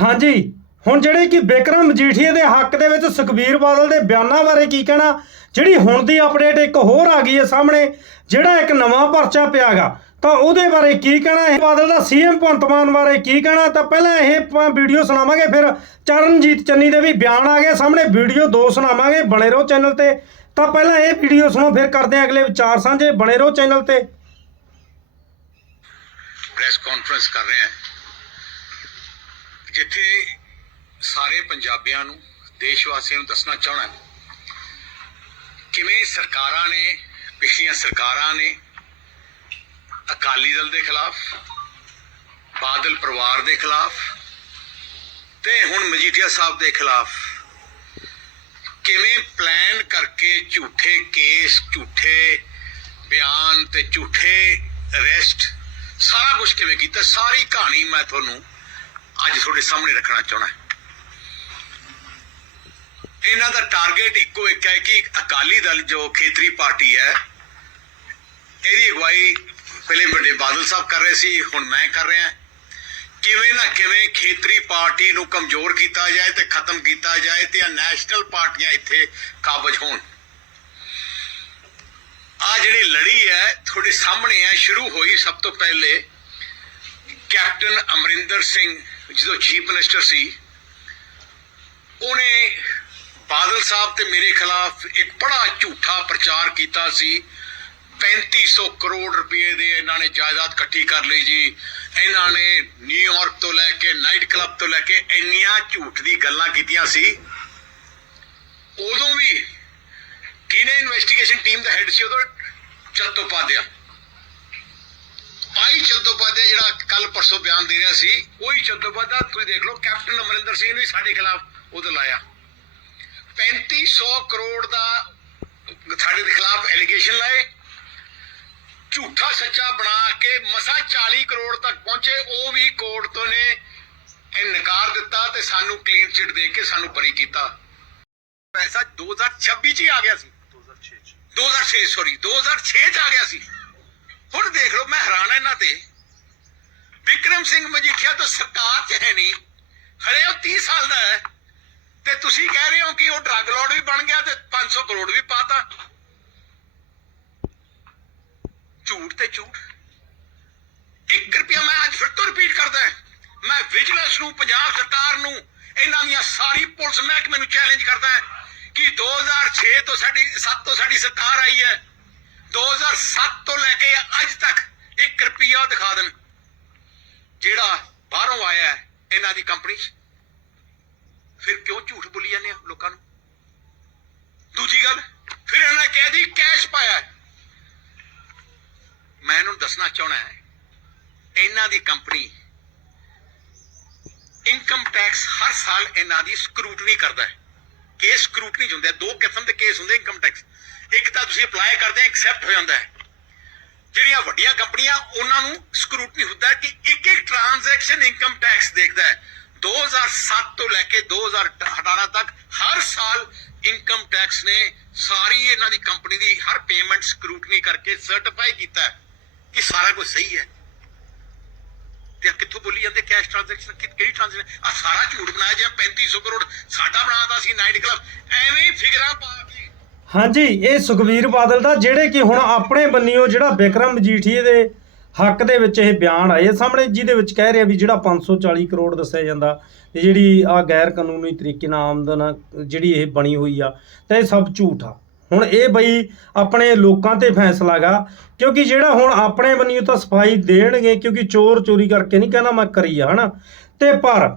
ਹਾਂਜੀ। ਹੁਣ ਜਿਹੜੇ ਕਿ ਬਿਕਰਮ ਮਜੀਠੀਆ ਦੇ ਹੱਕ ਦੇ ਵਿੱਚ ਸੁਖਬੀਰ ਬਾਦਲ ਦੇ ਬਿਆਨਾਂ ਬਾਰੇ ਕੀ ਕਹਿਣਾ, ਜਿਹੜੀ ਹੁਣ ਦੀ ਅਪਡੇਟ ਇੱਕ ਹੋਰ ਆ ਗਈ ਹੈ ਸਾਹਮਣੇ, ਜਿਹੜਾ ਇੱਕ ਨਵਾਂ ਪਰਚਾ ਪਿਆਗਾ, ਤਾਂ ਉਹਦੇ ਬਾਰੇ ਕੀ ਕਹਿਣਾ? ਹੈ ਬਾਦਲ ਦਾ ਸੀਐਮ ਭਗਵੰਤ ਮਾਨ ਬਾਰੇ ਕੀ ਕਹਿਣਾ? ਤਾਂ ਪਹਿਲਾਂ ਇਹ ਵੀਡੀਓ ਸੁਣਾਵਾਂਗੇ, ਫਿਰ ਚਰਨਜੀਤ ਚੰਨੀ ਦੇ ਵੀ ਬਿਆਨ ਆ ਗਏ ਸਾਹਮਣੇ, ਵੀਡੀਓ ਦੋ ਸੁਣਾਵਾਂਗੇ ਬਣੇ ਰਹੋ ਚੈਨਲ ਤੇ। ਤਾਂ ਪਹਿਲਾਂ ਇਹ ਵੀਡੀਓ ਸੁਣੋ, ਫਿਰ ਕਰਦੇ ਹਾਂ ਅਗਲੇ ਵਿਚਾਰ ਸਾਂਝੇ ਬਣੇ ਰਹੋ ਚੈਨਲ ਤੇ। ਪ੍ਰੈਸ ਕਾਨਫਰੰਸ ਕਰ ਰਹੇ ਹਾਂ। ਜਿੱਥੇ ਸਾਰੇ ਪੰਜਾਬੀਆਂ ਨੂੰ ਦੇਸ਼ ਵਾਸੀਆਂ ਨੂੰ ਦੱਸਣਾ ਚਾਹਣਾ ਕਿਵੇਂ ਸਰਕਾਰਾਂ ਨੇ, ਪਿਛਲੀਆਂ ਸਰਕਾਰਾਂ ਨੇ ਅਕਾਲੀ ਦਲ ਦੇ ਖਿਲਾਫ, ਬਾਦਲ ਪਰਿਵਾਰ ਦੇ ਖਿਲਾਫ ਤੇ ਹੁਣ ਮਜੀਠੀਆ ਸਾਹਿਬ ਦੇ ਖਿਲਾਫ ਕਿਵੇਂ ਪਲਾਨ ਕਰਕੇ ਝੂਠੇ ਕੇਸ, ਝੂਠੇ ਬਿਆਨ ਤੇ ਝੂਠੇ ਅਰੈਸਟ ਸਾਰਾ ਕੁਝ ਕਿਵੇਂ ਕੀਤਾ? ਸਾਰੀ ਕਹਾਣੀ ਮੈਂ ਤੁਹਾਨੂੰ ਅੱਜ ਤੁਹਾਡੇ ਸਾਹਮਣੇ ਰੱਖਣਾ ਚਾਹਣਾ ਇਹਨਾਂ ਦਾ ਟਾਰਗੇਟ ਇੱਕੋ ਇੱਕ ਹੈ ਕਿ ਅਕਾਲੀ ਦਲ ਜੋ ਖੇਤਰੀ ਪਾਰਟੀ ਹੈ, ਇਹਦੀ ਅਗਵਾਈ ਪਹਿਲੇ ਵੱਡੇ ਬਾਦਲ ਸਾਹਿਬ ਕਰ ਰਹੇ ਸੀ, ਹੁਣ ਮੈਂ ਕਰ ਰਿਹਾ। ਕਿਵੇਂ ਨਾ ਕਿਵੇਂ ਖੇਤਰੀ ਪਾਰਟੀ ਨੂੰ ਕਮਜ਼ੋਰ ਕੀਤਾ ਜਾਏ ਤੇ ਖਤਮ ਕੀਤਾ ਜਾਏ ਤੇ ਆ ਨੈਸ਼ਨਲ ਪਾਰਟੀਆਂ ਇੱਥੇ ਕਾਬਜ ਹੋਣ। ਆ ਜਿਹੜੀ ਲੜੀ ਹੈ, ਤੁਹਾਡੇ ਸਾਹਮਣੇ ਹੈ, ਸ਼ੁਰੂ ਹੋਈ ਸਭ ਤੋਂ ਪਹਿਲੇ ਕੈਪਟਨ ਅਮਰਿੰਦਰ ਸਿੰਘ ਜਦੋਂ ਚੀਫ ਮਿਨਿਸਟਰ ਸੀ, ਉਹਨੇ ਬਾਦਲ ਸਾਹਿਬ ਤੇ ਮੇਰੇ ਖਿਲਾਫ ਇੱਕ ਬੜਾ ਝੂਠਾ ਪ੍ਰਚਾਰ ਕੀਤਾ ਸੀ। 3500 ਕਰੋੜ ਰੁਪਏ ਦੇ ਇਹਨਾਂ ਨੇ ਜਾਇਦਾਦ ਇਕੱਠੀ ਕਰ ਲਈ ਜੀ। ਇਹਨਾਂ ਨੇ ਨਿਊਯਾਰਕ ਤੋਂ ਲੈ ਕੇ ਨਾਈਟ ਕਲੱਬ ਤੋਂ ਲੈ ਕੇ ਇੰਨੀਆਂ ਝੂਠ ਦੀ ਗੱਲਾਂ ਕੀਤੀਆਂ ਸੀ। ਉਦੋਂ ਵੀ ਕਿਹਨੇ ਇਨਵੈਸਟੀਗੇਸ਼ਨ ਟੀਮ ਦਾ ਹੈੱਡ ਸੀ, ਉਦੋਂ ਚੱਤੋਪਾਧਿਆ ਆਈ ਚੱਤੋਪਾਧਿਆ ਜਿਹੜਾ ਕੱਲ ਪਰਸੋਂ ਬਿਆਨ ਦੇ ਰਿਹਾ ਸੀ ਉਹੀ ਚੱਤੋਪਾਧਿਆ ਤੁਸੀਂ ਦੇਖ ਲਓ ਕੈਪਟਨ ਅਮਰਿੰਦਰ ਸਿੰਘ ਨੇ ਸਾਡੇ ਖਿਲਾਫ ਉਹਦਾ ਲਾਇਆ। 3500 ਕਰੋੜ ਦਾ ਸਾਡੇ ਦੇ ਖਿਲਾਫ ਐਲੀਗੇਸ਼ਨ ਲਾਏ। ਝੂਠਾ ਸੱਚਾ ਬਣਾ ਕੇ ਮਸਾ 40 ਕਰੋੜ ਤੱਕ ਪਹੁੰਚੇ ਉਹ ਵੀ ਕੋਰਟ ਤੋਂ ਨੇ। ਇਨਕਾਰ ਦਿੱਤਾ ਤੇ ਸਾਨੂੰ ਕਲੀਨ ਚਿਟ ਦੇ ਕੇ ਸਾਨੂੰ ਬਰੀ ਕੀਤਾ। ਪੈਸਾ 2026 ਚ ਹੀ ਆ ਗਿਆ ਸੀ। 2006 ਸੌਰੀ 2006 ਚ ਆ ਗਿਆ ਸੀ। ਹੁਣ ਦੇਖ ਲਓ, ਮੈਂ ਹੈਰਾਨ ਹਾਂ ਇਹਨਾਂ ਤੇ। ਵਿਕਰਮ ਸਿੰਘ ਮਜੀਠੀਆ ਤਾਂ ਸਰਕਾਰ ਚ ਹੈ ਨਹੀਂ। ਹਲੇ ਉਹ 30 ਸਾਲ ਦਾ ਹੈ। ਤੇ ਤੁਸੀਂ ਕਹਿ ਰਹੇ ਹੋ ਕਿ ਉਹ ਡਰੱਗ ਲਾਰਡ ਵੀ ਬਣ ਗਿਆ ਤੇ 500 ਕਰੋੜ ਵੀ ਪਾਤਾ। ਝੂਠ ਤੇ ਝੂਠ। 1 ਰੁਪਿਆ ਮੈਂ ਅੱਜ ਫਿਰ ਤੋਂ ਰਿਪੀਟ ਕਰਦਾ ਮੈਂ ਵਿਜੀਲੈਂਸ ਨੂੰ, ਪੰਜਾਬ ਸਰਕਾਰ ਨੂੰ, ਇਹਨਾਂ ਦੀਆਂ ਸਾਰੀ ਪੁਲਿਸ ਮਹਿਕਮੇ ਨੂੰ ਚੈਲੰਜ ਕਰਦਾ ਹਾਂ ਕਿ 2006 ਤੋਂ ਸਾਡੀ 7 ਤੋਂ ਸਾਡੀ ਸਰਕਾਰ ਆਈ ਹੈ। 2007 ਤੋਂ ਲੈ ਕੇ ਅੱਜ ਤੱਕ 1 ਰੁਪਿਆ ਦਿਖਾ ਦੇਣ। ਜਿਹੜਾ ਬਾਹਰੋਂ ਆਇਆ ਹੈ, ਇਹਨਾਂ ਦੀ ਕੰਪਨੀ 'ਚ। ਫਿਰ ਕਿਉਂ ਝੂਠ ਬੋਲੀ ਜਾਂਦੇ ਆ ਲੋਕਾਂ ਨੂੰ? ਦੂਜੀ ਗੱਲ, ਫਿਰ ਇਹਨਾਂ ਨੇ ਕਹਿ ਦੀ ਕੈਸ਼ ਪਾਇਆ ਹੈ। ਮੈਂ ਇਹਨੂੰ ਦੱਸਣਾ ਚਾਹਣਾ ਹੈ, ਇਹਨਾਂ ਦੀ ਕੰਪਨੀ ਇਨਕਮ ਟੈਕਸ ਹਰ ਸਾਲ ਇਹਨਾਂ ਦੀ ਸਕਰੂਟਨੀ ਕਰਦਾ ਹੈ। ਕੇਸ ਸਕਰੂਟਨੀ ਹੁੰਦੇ ਆ, ਦੋ ਕਿਸਮ ਦੇ ਕੇਸ ਹੁੰਦੇ ਇਨਕਮ ਟੈਕਸ ਇੱਕ ਤਾਂ ਤੁਸੀਂ ਅਪਲਾਈ ਕਰਦੇ ਆ ਐਕਸੈਪਟ ਹੋ ਜਾਂਦਾ ਹੈ। ਜਿਹੜੀਆਂ ਵੱਡੀਆਂ ਕੰਪਨੀਆਂ, ਉਹਨਾਂ ਨੂੰ ਸਕਰੂਟਨੀ ਹੁੰਦਾ ਕਿ ਇੱਕ ਇੱਕ ਟ੍ਰਾਂਜੈਕਸ਼ਨ ਇਨਕਮ ਟੈਕਸ ਦੇਖਦਾ ਹੈ। 2007 ਤੋਂ ਲੈ ਕੇ 2018 ਤੱਕ ਹਰ ਸਾਲ ਇਨਕਮ ਟੈਕਸ ਨੇ ਸਾਰੀ ਇਹਨਾਂ ਦੀ ਕੰਪਨੀ ਦੀ ਹਰ ਪੇਮੈਂਟ ਸਕਰੂਟਨੀ ਕਰਕੇ ਸਰਟੀਫਾਈ ਕੀਤਾ ਕਿ ਸਾਰਾ ਕੁਝ ਸਹੀ ਹੈ। ਤੇ ਆਹ ਕਿੱਥੋਂ ਬੋਲੀ ਜਾਂਦੇ ਕੈਸ਼ ਟ੍ਰਾਂਜੈਕਸ਼ਨ ਕਿਹੜੀ ਟ੍ਰਾਂਜੈਕਸ਼ਨ ਆ ਸਾਰਾ ਝੂਠ ਬਣਾਇਆ ਜਿਵੇਂ 3500 ਕਰੋੜ ਸਾਡਾ ਬਣਾਤਾ ਸੀ ਨਾਈਟ ਕਲੱਬ ਐਵੇਂ ਹੀ ਫਿਗਰਾਂ ਪਾ ਹਾਂਜੀ, ਇਹ ਸੁਖਬੀਰ ਬਾਦਲ ਦਾ, ਜਿਹੜੇ ਕਿ ਹੁਣ ਆਪਣੇ ਬੰਨਿਓ ਜਿਹੜਾ ਬਿਕਰਮ ਮਜੀਠੀਏ ਦੇ ਹੱਕ ਦੇ ਵਿੱਚ ਇਹ ਬਿਆਨ ਆਏ ਸਾਹਮਣੇ, ਜਿਹਦੇ ਵਿੱਚ ਕਹਿ ਰਿਹਾ ਵੀ ਜਿਹੜਾ 540 ਕਰੋੜ ਦੱਸਿਆ ਜਾਂਦਾ ਤੇ ਜਿਹੜੀ ਆ ਗੈਰ ਕਾਨੂੰਨੀ ਤਰੀਕੇ ਨਾਲ ਆਮਦਨ ਜਿਹੜੀ ਇਹ ਬਣੀ ਹੋਈ ਆ, ਤਾਂ ਇਹ ਸਭ ਝੂਠ ਆ। ਹੁਣ ਇਹ ਬਈ ਆਪਣੇ ਲੋਕਾਂ ਤੇ ਫੈਸਲਾਗਾ ਕਿਉਂਕਿ ਜਿਹੜਾ ਹੁਣ ਆਪਣੇ ਬੰਨਿਓ ਤਾਂ ਸਫ਼ਾਈ ਦੇਣਗੇ, ਕਿਉਂਕਿ ਚੋਰ ਚੋਰੀ ਕਰਕੇ ਨਹੀਂ ਕਹਿੰਦਾ ਮੈਂ ਕਰੀ ਆ, ਹਨਾ? ਤੇ ਪਰ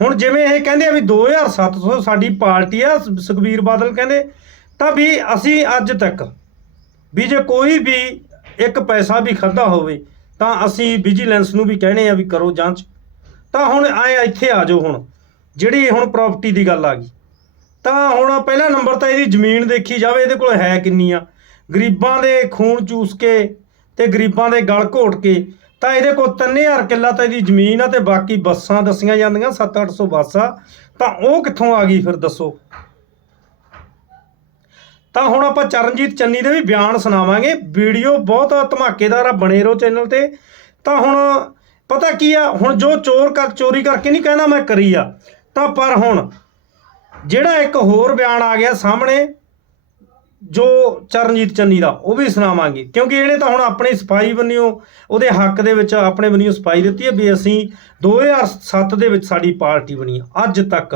ਹੁਣ ਜਿਵੇਂ ਇਹ ਕਹਿੰਦੇ ਆ ਵੀ 2007 ਤੋਂ ਸਾਡੀ ਪਾਰਟੀ ਆ ਸੁਖਬੀਰ ਬਾਦਲ ਕਹਿੰਦੇ ਤਾਂ ਵੀ ਅਸੀਂ ਅੱਜ ਤੱਕ ਵੀ ਜੇ ਕੋਈ ਵੀ ਇੱਕ ਪੈਸਾ ਵੀ ਖਾਦਾ ਹੋਵੇ, ਤਾਂ ਅਸੀਂ ਵਿਜੀਲੈਂਸ ਨੂੰ ਵੀ ਕਹਿੰਦੇ ਆ ਵੀ ਕਰੋ ਜਾਂਚ। ਤਾਂ ਹੁਣ ਆਏ ਇੱਥੇ ਆ ਜਾਓ ਹੁਣ, ਜਿਹੜੀ ਹੁਣ ਪ੍ਰਾਪਰਟੀ ਦੀ ਗੱਲ ਆ ਗਈ। ਤਾਂ ਹੁਣ ਪਹਿਲਾ ਨੰਬਰ ਤਾਂ ਇਹਦੀ ਜ਼ਮੀਨ ਦੇਖੀ ਜਾਵੇ, ਇਹਦੇ ਕੋਲ ਹੈ ਕਿੰਨੀ ਆ। ਗਰੀਬਾਂ ਦੇ ਖੂਨ ਚੂਸ ਕੇ ਤੇ ਗਰੀਬਾਂ ਦੇ ਗਲ ਘੋਟ ਕੇ, ਤਾਂ ਇਹਦੇ ਕੋਲ 3000 ਕਿੱਲਾ ਤਾਂ ਇਹਦੀ ਜ਼ਮੀਨ ਆ ਤੇ ਬਾਕੀ ਬੱਸਾਂ ਦੱਸੀਆਂ ਜਾਂਦੀਆਂ 7-800 ਬੱਸ ਆ। ਤਾਂ ਉਹ ਕਿੱਥੋਂ ਆ ਗਈ ਫਿਰ ਦੱਸੋ? ਤਾਂ ਹੁਣ ਆਪਾਂ ਚਰਨਜੀਤ ਚੰਨੀ ਦੇ ਵੀ ਬਿਆਨ ਸੁਣਾਵਾਂਗੇ। ਵੀਡੀਓ ਬਹੁਤ ਧਮਾਕੇਦਾਰ ਆ ਬਣੇ ਰਹੋ ਚੈਨਲ ਤੇ। ਤਾਂ ਹੁਣ ਪਤਾ ਕੀ ਆ, ਹੁਣ ਜੋ ਚੋਰ ਕਰ ਚੋਰੀ ਕਰਕੇ ਨਹੀਂ ਕਹਿੰਦਾ ਮੈਂ ਕਰੀ ਆ, ਤਾਂ ਪਰ ਹੁਣ ਜਿਹੜਾ ਇੱਕ ਹੋਰ ਬਿਆਨ ਆ ਗਿਆ ਸਾਹਮਣੇ ਜੋ ਚਰਨਜੀਤ ਚੰਨੀ ਦਾ, ਉਹ ਵੀ ਸੁਣਾਵਾਂਗੇ। ਕਿਉਂਕਿ ਇਹਨੇ ਤਾਂ ਹੁਣ ਆਪਣੀ ਸਫ਼ਾਈ ਬੰਨਿਓ, ਉਹਦੇ ਹੱਕ ਦੇ ਵਿੱਚ ਆਪਣੇ ਬੰਨਿਓ ਸਫ਼ਾਈ ਦਿੱਤੀ ਹੈ ਵੀ ਅਸੀਂ 2007 ਦੇ ਵਿੱਚ ਸਾਡੀ ਪਾਰਟੀ ਬਣੀ ਆ ਅੱਜ ਤੱਕ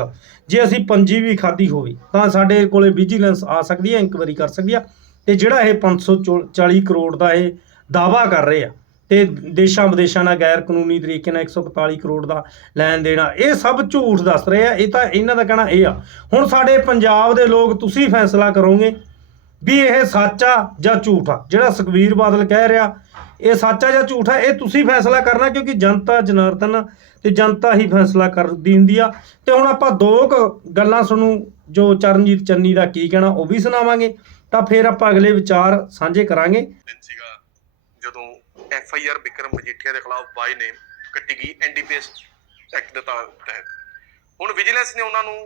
ਜੇ ਅਸੀਂ ਪੰਜੀ ਵੀ ਖਾਧੀ ਹੋਵੇ, ਤਾਂ ਸਾਡੇ ਕੋਲੇ ਵਿਜੀਲੈਂਸ ਆ ਸਕਦੀ ਹੈ ਇਨਕੁਆਇਰੀ ਕਰ ਸਕਦੀ ਆ ਤੇ ਜਿਹੜਾ ਇਹ 540 ਕਰੋੜ ਦਾ ਇਹ ਦਾਵਾ ਕਰ ਰਹੇ ਆ, ਤੇ ਦੇਸ਼ਾਂ ਵਿਦੇਸ਼ਾਂ ਨਾਲ ਗੈਰ ਕਾਨੂੰਨੀ ਤਰੀਕੇ ਨਾਲ 141 ਕਰੋੜ ਦਾ ਲੈਣ ਦੇਣਾ ਇਹ ਸਭ ਝੂਠ ਦੱਸ ਰਹੇ ਆ। ਇਹ ਤਾਂ ਇਹਨਾਂ ਦਾ ਕਹਿਣਾ ਇਹ ਆ। ਹੁਣ ਸਾਡੇ ਪੰਜਾਬ ਦੇ ਲੋਕ ਤੁਸੀਂ ਫੈਸਲਾ ਕਰੋਗੇ ਵੀ ਇਹ ਸੱਚ ਆ ਜਾਂ ਝੂਠ ਆ? ਜਿਹੜਾ ਸੁਖਬੀਰ ਬਾਦਲ ਕਹਿ ਰਿਹਾ, ਇਹ ਸੱਚ ਆ ਜਾਂ ਝੂਠ ਆ? ਇਹ ਤੁਸੀਂ ਫੈਸਲਾ ਕਰਨਾ, ਕਿਉਂਕਿ ਜਨਤਾ ਜਨਾਰਦਨ ਤੇ ਜਨਤਾ ਹੀ ਫੈਸਲਾ ਕਰਦੀ ਹੁੰਦੀ ਆ। ਤੇ ਹੁਣ ਆਪਾਂ ਦੋ ਗੱਲਾਂ ਤੁਹਾਨੂੰ ਜੋ ਚਰਨਜੀਤ ਚੰਨੀ ਦਾ ਕੀ ਕਹਿਣਾ, ਉਹ ਵੀ ਸੁਣਾਵਾਂਗੇ। ਤਾਂ ਫਿਰ ਆਪਾਂ ਅਗਲੇ ਵਿਚਾਰ ਸਾਂਝੇ ਕਰਾਂਗੇ। ਸੀਗਾ, ਜਦੋਂ F I R Vikram Majithia ਦੇ ਖਿਲਾਫ ਬਾਈ ਨੇਮ ਕੱਟੀ ਗਈ ਐਨਡੀਪੀਐਸ ਐਕਟ ਦੇ ਤਹਿਤ। ਹੁਣ ਵਿਜੀਲੈਂਸ ਨੇ ਉਹਨਾਂ ਨੂੰ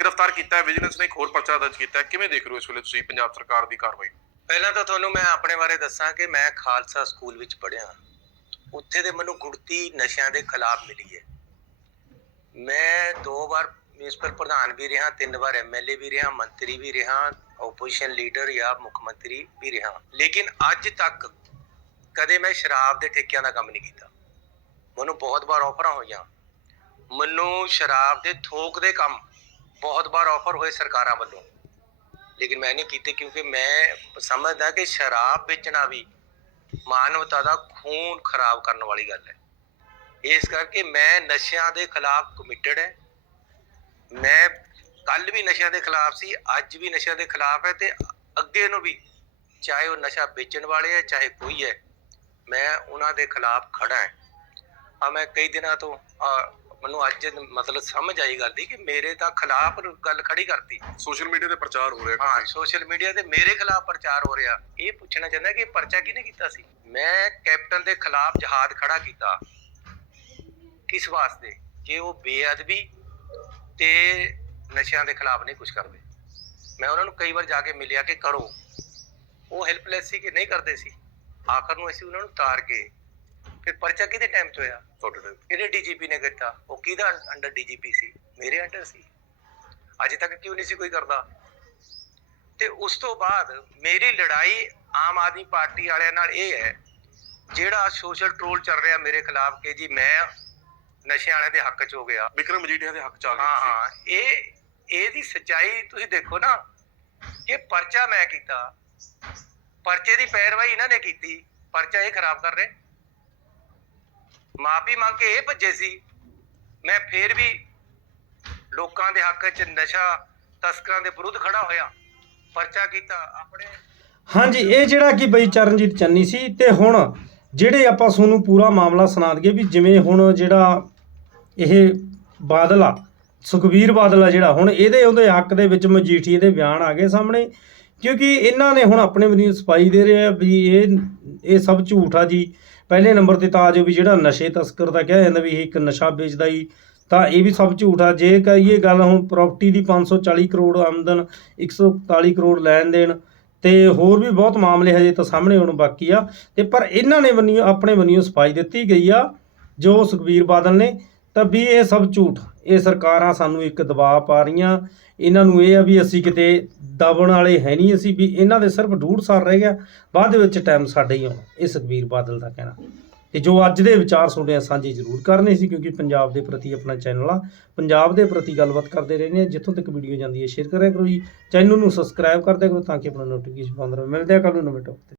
ਗ੍ਰਿਫਤਾਰ ਕੀਤਾ ਹੈ ਵਿਜੀਲੈਂਸ ਨੇ ਇੱਕ ਹੋਰ ਪਰਚਾ ਦਰਜ ਕੀਤਾ ਹੈ। ਕਿਵੇਂ ਦੇਖ ਰਹੇ ਹੋ ਇਸ ਵੇਲੇ ਤੁਸੀਂ ਪੰਜਾਬ ਸਰਕਾਰ ਦੀ ਕਾਰਵਾਈ? ਪਹਿਲਾਂ ਤਾਂ ਤੁਹਾਨੂੰ ਮੈਂ ਆਪਣੇ ਬਾਰੇ ਦੱਸਾਂ ਕਿ ਮੈਂ ਖਾਲਸਾ ਸਕੂਲ ਵਿੱਚ ਪੜ੍ਹਿਆ ਉੱਥੇ ਦੇ ਮੈਨੂੰ ਗੁੜਤੀ ਨਸ਼ਿਆਂ ਦੇ ਖਿਲਾਫ ਮਿਲੀ ਹੈ। ਮੈਂ ਦੋ ਵਾਰ ਮਿਊਨਿਸਪਲ ਪ੍ਰਧਾਨ ਵੀ ਰਿਹਾ, ਤਿੰਨ ਵਾਰ ਐਮਐਲਏ ਵੀ ਰਿਹਾ, ਮੰਤਰੀ ਵੀ ਰਿਹਾ ਆਪੋਜੀਸ਼ਨ ਲੀਡਰ ਜਾਂ ਮੁੱਖ ਮੰਤਰੀ ਵੀ ਰਿਹਾ। ਲੇਕਿਨ ਅੱਜ ਤੱਕ ਕਦੇ ਮੈਂ ਸ਼ਰਾਬ ਦੇ ਠੇਕਿਆਂ ਦਾ ਕੰਮ ਨਹੀਂ ਕੀਤਾ। ਮੈਨੂੰ ਬਹੁਤ ਵਾਰ ਆਫਰਾਂ ਹੋਈਆਂ। ਮੈਨੂੰ ਸ਼ਰਾਬ ਦੇ ਥੋਕ ਦੇ ਕੰਮ ਬਹੁਤ ਵਾਰ ਆਫਰ ਹੋਏ ਸਰਕਾਰਾਂ ਵੱਲੋਂ। ਲੇਕਿਨ ਮੈਂ ਨਹੀਂ ਕੀਤੇ ਕਿਉਂਕਿ ਮੈਂ ਸਮਝਦਾ ਕਿ ਸ਼ਰਾਬ ਵੇਚਣਾ ਵੀ ਮਾਨਵਤਾ ਦਾ ਖੂਨ ਖਰਾਬ ਕਰਨ ਵਾਲੀ ਗੱਲ ਹੈ। ਇਸ ਕਰਕੇ ਮੈਂ ਨਸ਼ਿਆਂ ਦੇ ਖਿਲਾਫ ਕਮਿਟਡ ਹੈ। ਮੈਂ ਕੱਲ ਵੀ ਨਸ਼ਿਆਂ ਦੇ ਖਿਲਾਫ ਸੀ, ਅੱਜ ਵੀ ਨਸ਼ਿਆਂ ਦੇ ਖਿਲਾਫ ਹੈ ਤੇ ਅੱਗੇ ਨੂੰ ਵੀ ਚਾਹੇ ਉਹ ਨਸ਼ਾ ਵੇਚਣ ਵਾਲੇ ਹੈ, ਚਾਹੇ ਕੋਈ ਹੈ, ਮੈਂ ਉਹਨਾਂ ਦੇ ਖਿਲਾਫ ਖੜਾ ਹਾਂ। ਆ ਮੈਂ ਕਈ ਦਿਨਾਂ ਤੋਂ ਮੈਨੂੰ ਅੱਜ ਮਤਲਬ ਸਮਝ ਆਈ ਗੱਲ ਦੀ ਕਿ ਮੇਰੇ ਤਾਂ ਖਿਲਾਫ ਗੱਲ ਖੜੀ ਕਰਤੀ। ਸੋਸ਼ਲ ਮੀਡੀਆ ਤੇ ਪ੍ਰਚਾਰ ਹੋ ਰਿਹਾ ਹਾਂ ਸੋਸ਼ਲ ਮੀਡੀਆ ਤੇ ਮੇਰੇ ਖਿਲਾਫ ਪ੍ਰਚਾਰ ਹੋ ਰਿਹਾ। ਇਹ ਪੁੱਛਣਾ ਚਾਹੁੰਦਾ ਕਿ ਪਰਚਾ ਕਿਹਨੇ ਕੀਤਾ ਸੀ? ਮੈਂ ਕੈਪਟਨ ਦੇ ਖਿਲਾਫ ਜਹਾਦ ਖੜਾ ਕੀਤਾ ਕਿਸ ਵਾਸਤੇ? ਕਿ ਉਹ ਬੇਅਦਬੀ ਤੇ ਨਸ਼ਿਆਂ ਦੇ ਖਿਲਾਫ ਨਹੀਂ ਕੁਝ ਕਰਦੇ। ਮੈਂ ਉਹਨਾਂ ਨੂੰ ਕਈ ਵਾਰ ਜਾ ਕੇ ਮਿਲਿਆ ਕਿ ਕਰੋ। ਉਹ ਹੈਲਪਲੈਸ ਸੀ ਕਿ ਨਹੀਂ ਕਰਦੇ ਸੀ? ਆਖਰ ਨੂੰ ਅਸੀਂ ਉਹਨਾਂ ਨੂੰ ਤਾਰ ਕੇ ਫਿਰ ਪਰਚਾ ਕਿਹਦੇ ਟਾਈਮ 'ਚ ਹੋਇਆ? ਤੁਹਾਡੇ ਤੇ। ਕਿਹੜੇ ਡੀਜੀਪੀ ਨੇ ਕੀਤਾ? ਉਹ ਕਿਹਦਾ ਅੰਡਰ ਡੀਜੀਪੀ ਸੀ? ਮੇਰੇ ਅੰਡਰ ਸੀ। ਅਜੇ ਤੱਕ ਕਿਉਂ ਨਹੀਂ ਸੀ ਕੋਈ ਕਰਦਾ? ਤੇ ਉਸ ਤੋਂ ਬਾਅਦ ਮੇਰੀ ਲੜਾਈ ਆਮ ਆਦਮੀ ਪਾਰਟੀ ਵਾਲਿਆਂ ਨਾਲ ਇਹ ਹੈ ਜਿਹੜਾ ਸੋਸ਼ਲ ਟ੍ਰੋਲ ਚੱਲ ਰਿਹਾ ਮੇਰੇ ਖਿਲਾਫ ਕਿ ਜੀ ਮੈਂ ਨਸ਼ਿਆਂ ਵਾਲਿਆਂ ਦੇ ਹੱਕ 'ਚ ਹੋ ਗਿਆ। ਵਿਕਰਮ ਮਜੀਠੀਆ ਦੇ ਹੱਕ ਚ ਆ ਗਏ ਹਾਂ ਤੁਸੀਂ। ਹਾਂ। ਇਹ ਇਹਦੀ ਸੱਚਾਈ ਤੁਸੀਂ ਦੇਖੋ ਨਾ ਇਹ ਪਰਚਾ ਮੈਂ ਕੀਤਾ। ਪਰਚੇ ਦੀ ਪੈਰਵਾਈ ਇਹਨਾਂ ਨੇ ਕੀਤੀ। ਪਰਚਾ ਇਹ ਖਰਾਬ ਕਰ ਰਹੇ। ਮਾਫੀ ਮੰਗ ਕੇ ਇਹ ਭੱਜੇ ਸੀ। ਮੈਂ ਫੇਰ ਵੀ ਲੋਕਾਂ ਦੇ ਹੱਕ 'ਚ ਨਸ਼ਾ ਤਸਕਰਾਂ ਦੇ ਵਿਰੁੱਧ ਖੜਾ ਹੋਇਆ। ਪਰਚਾ ਕੀਤਾ ਆਪਣੇ ਹਾਂਜੀ, ਇਹ ਜਿਹੜਾ ਕਿ ਬਈ ਚਰਨਜੀਤ ਚੰਨੀ ਸੀ ਤੇ ਹੁਣ ਜਿਹੜੇ ਆਪਾਂ ਤੁਹਾਨੂੰ ਪੂਰਾ ਮਾਮਲਾ ਸੁਣਾ ਦਈਏ ਵੀ ਜਿਵੇਂ ਹੁਣ ਜਿਹੜਾ ਇਹ ਬਾਦਲ ਆ, ਸੁਖਬੀਰ ਬਾਦਲ ਆ ਜਿਹੜਾ, ਹੁਣ ਇਹਦੇ ਉਹਦੇ ਹੱਕ ਦੇ ਵਿੱਚ ਮਜੀਠੀਏ ਦੇ ਬਿਆਨ ਆ ਗਏ ਸਾਹਮਣੇ। ਕਿਉਂਕਿ ਇਹਨਾਂ ਨੇ ਹੁਣ ਆਪਣੇ ਬੰਨੀ ਸਫ਼ਾਈ ਦੇ ਰਹੇ ਆ ਵੀ ਇਹ ਇਹ ਸਭ ਝੂਠ ਆ ਜੀ। ਪਹਿਲੇ ਨੰਬਰ ਤੇ ਤਾਂ ਆ ਜੋ ਵੀ ਜਿਹੜਾ ਨਸ਼ੇ ਤਸਕਰ ਦਾ ਕਿਹਾ ਜਾਂਦਾ ਵੀ ਇਹ ਇੱਕ ਨਸ਼ਾ ਵੇਚਦਾ ਹੀ ਤਾਂ ਇਹ ਵੀ ਸਭ ਝੂਠ ਆ। ਜੇ ਕਹੀਏ ਗੱਲ ਹੁਣ ਪ੍ਰਾਪਰਟੀ ਦੀ 540 ਕਰੋੜ ਆਮਦਨ 141 ਕਰੋੜ ਲੈਣ ਦੇਣ ਤੇ ਹੋਰ ਵੀ ਬਹੁਤ ਮਾਮਲੇ ਹਜੇ ਤਾਂ ਸਾਹਮਣੇ ਆਉਣ ਬਾਕੀ ਆ। ਤੇ ਪਰ ਇਹਨਾਂ ਨੇ ਬੰਨੀ ਆਪਣੇ ਬੰਨੀਓ ਸਫ਼ਾਈ ਦਿੱਤੀ ਗਈ ਆ, ਜੋ ਸੁਖਬੀਰ ਬਾਦਲ ਨੇ। ਤਾਂ ਵੀ ਇਹ ਸਭ ਝੂਠ ਇਹ ਸਰਕਾਰਾਂ ਸਾਨੂੰ ਇੱਕ ਦਬਾਅ ਪਾ ਰਹੀਆਂ। ਇਹਨਾਂ ਨੂੰ ਇਹ ਆ ਵੀ ਅਸੀਂ ਕਿਤੇ ਦਬਣ ਵਾਲੇ ਹੈ ਨਹੀਂ, ਅਸੀਂ ਵੀ ਇਹਨਾਂ ਦੇ ਸਿਰਫ ਡੂਢ ਸਾਲ ਰਹਿ ਗਿਆ। ਬਾਅਦ ਦੇ ਵਿੱਚ ਟਾਈਮ ਸਾਡੇ ਹੀ ਆਉਣਾ। ਇਹ ਸੁਖਬੀਰ ਬਾਦਲ ਦਾ ਕਹਿਣਾ। ਤੇ ਜੋ ਅੱਜ ਦੇ ਵਿਚਾਰ ਤੁਹਾਡੇ ਨਾਲ ਸਾਂਝੇ ਜ਼ਰੂਰ ਕਰਨੇ ਸੀ, ਕਿਉਂਕਿ ਪੰਜਾਬ ਦੇ ਪ੍ਰਤੀ ਆਪਣਾ ਚੈਨਲ ਆ। ਪੰਜਾਬ ਦੇ ਪ੍ਰਤੀ ਗੱਲਬਾਤ ਕਰਦੇ ਰਹਿੰਦੇ ਆ। ਜਿੱਥੋਂ ਤੱਕ ਵੀਡੀਓ ਜਾਂਦੀ ਹੈ ਸ਼ੇਅਰ ਕਰਿਆ ਕਰੋ ਜੀ। ਚੈਨਲ ਨੂੰ ਸਬਸਕ੍ਰਾਈਬ ਕਰ ਕਰੋ ਤਾਂ ਕਿ ਆਪਣਾ ਨੋਟੀਫਿਕੇਸ਼ਨ ਪਾਉਂਦੇ ਰਹੋ। ਮਿਲਦੇ ਆ ਕੱਲ ਨੂੰ ਨਵੇਂ ਟੌਪਿਕ ਤੇ।